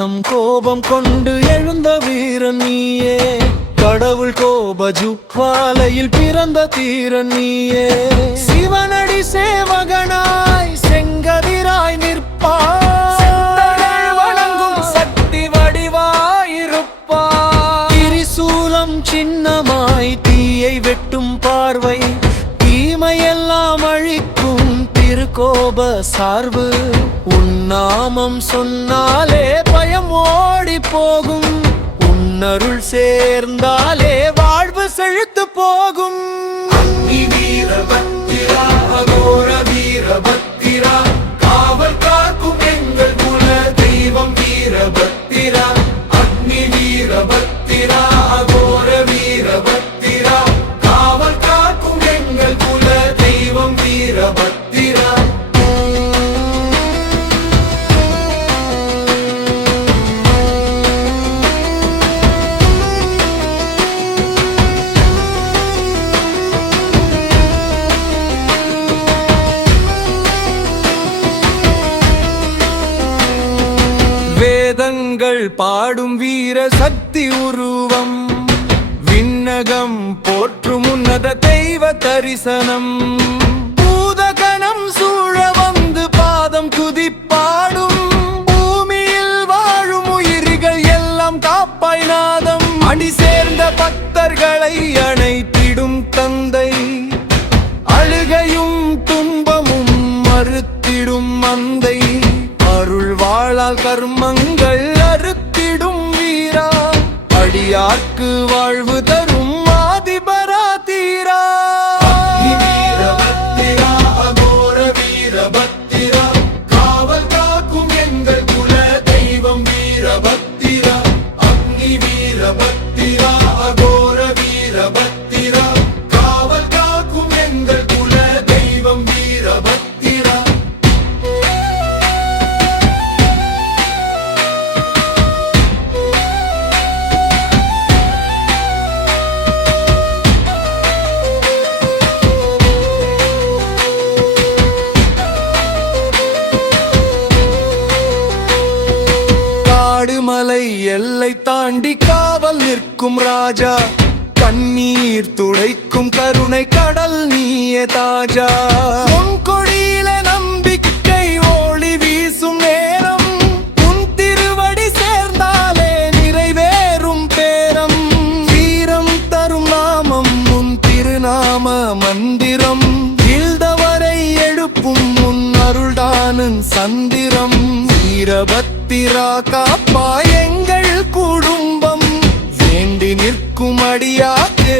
பாசம் கோபம் கொண்டு எழுந்த வீரன் நீயே, கடவுள் கோப ஜுவாலையில் பிறந்த தீரன் நீயே. சிவனடி சேவகனாய் செங்கதிராய் நிற்பாய், வணங்கும் சக்தி வடிவாயிருப்பாய். திரிசூலம் சின்னமாய் தீயை வெட்டும் பார்வை, தீமையெல்லாம் அழிக்கும் திருக்கோப சார்பு. உன்னாமம் சொன்னாலே பயம் ஓடி போகும், உன்னருள் சேர்ந்தாலே வாழ்வு செழித்து போகும். அக்னி வீரபத்திரா அகோர வீரபத்திரா, காவல் காக்கும் எங்கள் குல தெய்வம் வீரபத்திரா. அக்னி வீரபத்திரா அகோர வீரபத்திரா, காவல் காக்கும் எங்கள் குல தெய்வம் வீரபத்திரா. வேதங்கள் பாடும் வீர சக்தி உருவம், விண்ணகம் போற்றும் உன்னத தெய்வ தரிசனம். பூதகணம் சூழ வந்து பாதம் குதிப்பாடும், பூமியில் வாழும் உயிர்கள் எல்லாம் காப்பாய் நாதம். அடி சேர்ந்த பக்தர்களை அணைத்திடும் தந்தை, அழுகையும் துன்பமும் மறுத்திடும் மந்தை. அருள் வாழால் கர்மங்கள் அறுத்திடும் வீரா, அடியார்க்கு வாழ்வு தரும் ஆதிபரா தீரா. வீரபத்திரா அகோர வீரபத்திரா, காவல் காக்கும் எங்கள் குல தெய்வம் வீரபத்திரா. அக்னி வீரபத்திரா அகோர வீரபத்திரா, காவல் காக்கும் எங்கள் குல தெய்வம் வீரபத்திரா. காடுமலை எல்லை தாண்டி காவல் நிற்கும் ராஜா, கண்ணீர் துடைக்கும் கருணை கடல் நீயே தாஜா. உன் கொடியில நம்பிக்கை ஒளி வீசும் நேரம், உன் திருவடி சேர்ந்தாலே நிறைவேறும் பேரம். வீரம் தரும் நாமம் உன் திருநாம மந்திரம், இழ்ந்தவரை எழுப்பும் உன் அருள்தானும் சந்திரம். வீரபத்திரா காப்பாய் எங்கள் குடும்பம், வேண்டி நிற்கும் அடியாக்கு